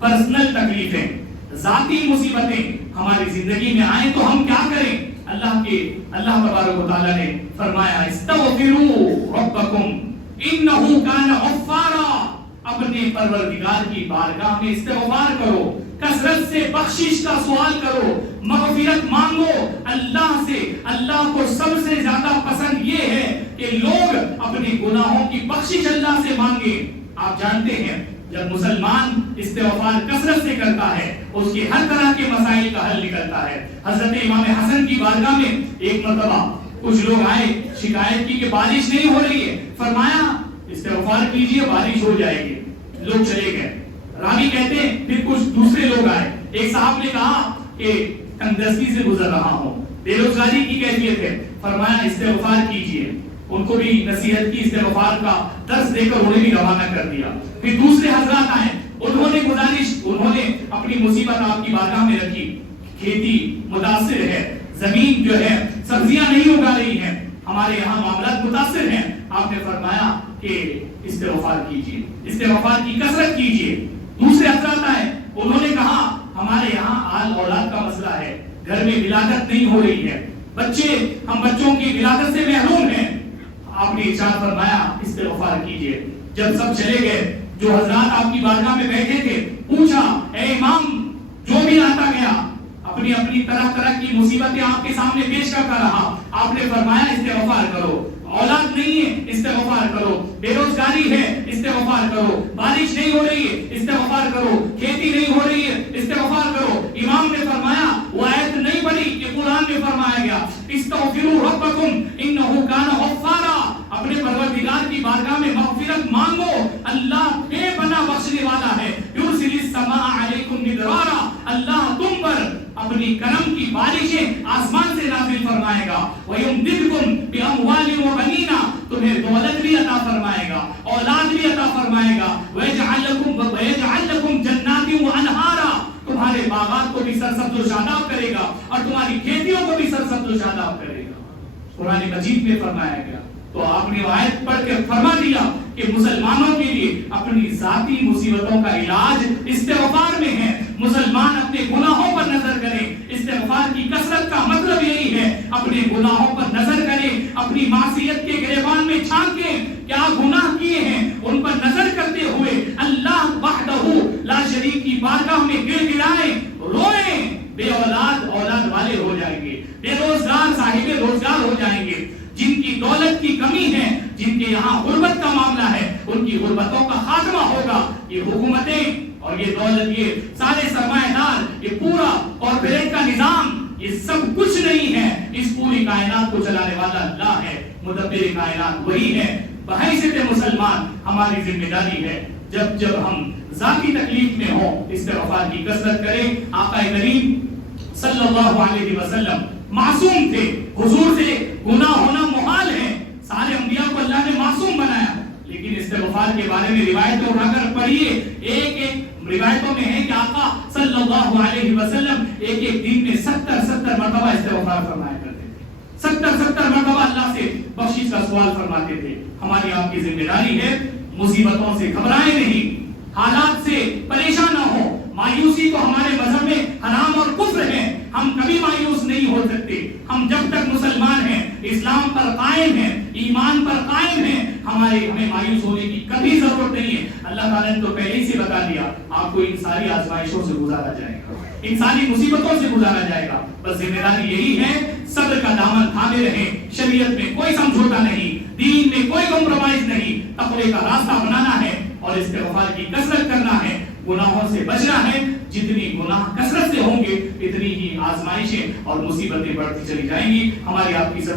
Personal तकलीफें, ذاتی मुसीबतें हमारी जिंदगी में आए तो हम क्या करें? अल्लाह तबारक व तआला ने फरमाया इस्तगफिरू रब्बकुम इन्नहु कान गफ्फारा, अपने परवरदिगार की बारगाह में इस्तिगफार करो, कसरत से बख्शिश का सवाल करो, मगफिरत मांगो अल्लाह से। अल्लाह को सबसे ज्यादा पसंद ये है कि लोग अपने गुनाहों की बख्शिश अल्लाह से मांगे। आप जानते हैं जब मुसलमान इस्तिगफार कसरत से करता है उसके हर तरह के मसाइल का हल निकलता है। हजरत इमाम हसन की बारगाह में एक मर्तबा कुछ लोग आए, शिकायत की कि बारिश नहीं हो रही है। फरमाया इस्तिगफार कीजिए बारिश हो जाएगी। लोग चले गए। रावी कहते हैं फिर कुछ दूसरे लोग आए। एक साहब ने कहा कि तंगदस्ती से गुजर रहा हूँ, बेरोजगारी की कैफियत है। फरमाया इस्तिगफार कीजिए। उनको भी नसीहत की, इस्तिगफार का दर्स देकर उन्हें भी रवाना कर दिया। फिर दूसरे हजरात आए, उन्होंने अपनी मुसीबत आपकी बारगाह में रखी। खेती मुतासिर है, जमीन जो है सब्जियां नहीं उगा रही है, हमारे यहाँ मामला मुतासिर हैं। आपने फरमाया कि इस्तिगफार कीजिए, इस्तिगफार की कसरत कीजिए। दूसरे हजरात आए, उन्होंने कहा हमारे यहाँ आल औलाद का मसला है, घर में विलादत नहीं हो रही है, हम बच्चों की विलादत से महरूम हैं। आपने इरशाद फरमाया इस्तिगफार कीजिए। जब सब चले गए, जो हजरात आपकी बारगाह में बैठे थे, पूछा ए इमाम, जो भी आता गया अपनी अपनी तरह तरह की मुसीबतें आपके सामने पेश करता रहा। आपने फरमाया इस्तिगफार करो, औलाद नहीं है इस्तिगफार करो, बेरोजगारी है इस्तिगफार करो, बारिश नहीं हो रही है इस्तिगफार करो, खेती नहीं हो रही है इस्तिगफार करो। इमाम ने फरमाया वो आयत नहीं पढ़ी कि कुरान में फरमाया गया इस्तगफिरू रब्बकुम इन्नहु कान गफ्फारा, अपने परवरदिगार की बारगाह में मगफिरत मांगो, अल्लाह बेपनाह बख्शने वाला है। युरसिलिस समा अलैकुम मिदरारा, अल्लाह तुम पर अपनी करम की बारिशें आसमान से नाज़िल फरमाएगा। वयुमदिदकुम बिअमवालिन व बनीना, तुम्हें दौलत भी अता फरमाएगा, औलाद भी अता फरमाएगा। वयजअल लकुम जन्नातिन व अनहारा, तुम्हारे बागात को भी सरसब्ज़ व शादाब करेगा और तुम्हारी खेतियों को भी सरसब्ज़ व शादाब करेगा। कुरान मजीद में फरमाया गया। तो आपने आयत पढ़ के फरमा दिया कि मुसलमानों के लिए अपनी जाती मुसीबतों का इलाज इस्तिगफार में है। मुसलमान अपने गुनाहों पर नजर करें। इस्तिगफार की कसरत का मतलब यही है, अपने गुनाहों पर नजर करें, अपनी मासियत के गिरेबान में झांकें, क्या गुनाह किए हैं उन पर नजर करते हुए अल्लाह वहदहू ला शरीक की बारगाह में गिड़गिड़ाएं, रोएं। बेऔलाद औलाद वाले हो जाएंगे, बेरोजगार साहिब रोजगार हो जाएंगे, जिनकी दौलत की कमी है, जिनके यहाँ गुर्बत का मामला है, उनकी गुर्बतों का खात्मा होगा। ये हुकूमतें और ये दौलत, ये सारे सरमाएदार, ये पूरा कॉर्पोरेट का निजाम, ये सब कुछ नहीं है। इस पूरी कायनात को चलाने वाला अल्लाह है, मुदब्बिर कायनात वही है। बहैसियत मुसलमान हमारी जिम्मेदारी है, जब हम जाती तकलीफ में हो इस्तिगफार की कसरत करें। आका करीम सल्लल्लाहु अलैहि वसल्लम मासूम थे, हुजूर से गुनाह होना मुहाल है। सारे अंबिया को अल्लाह ने मासूम बनाया, लेकिन इस्तिगफार के बारे में रिवायतें उठाकर पढ़िए। एक रिवायतों में है कि आका सल्लल्लाहु अलैहि वसल्लम एक दिन में 70 मरतबा इस्तिगफार फरमाया करते थे। 70 मरतबा अल्लाह से बख्शिश का सवाल फरमाते थे। हमारी आपकी जिम्मेदारी है, मुसीबतों से घबराए नहीं, हालात से परेशान ना हो। मायूसी तो हमारे मजहब में हराम और कुफ्र है, हम कभी मायूस नहीं हो सकते। हम जब तक मुसलमान हैं, इस्लाम पर कायम हैं, ईमान पर कायम हैं, हमें मायूस होने की कभी जरूरत नहीं है। अल्लाह ताला ने तो पहले ही से बता दिया, आपको इन सारी आजमाइशों से गुजारा जाएगा, इन सारी मुसीबतों से गुजारा जाएगा। बस जिम्मेदारी यही है, सब्र का दामन थामे रहें, शरीयत में कोई समझौता नहीं, दीन में कोई कॉम्प्रोमाइज नहीं, तक़वे का रास्ता बनाना है और इस्तिगफार की कसरत करना है, गुनाहों से बचना है। जितनी गुनाह कसरत से होंगे, इतनी ही आजमाइशें और मुसीबतें बढ़ती चली जाएंगी। हमारी आपकी सब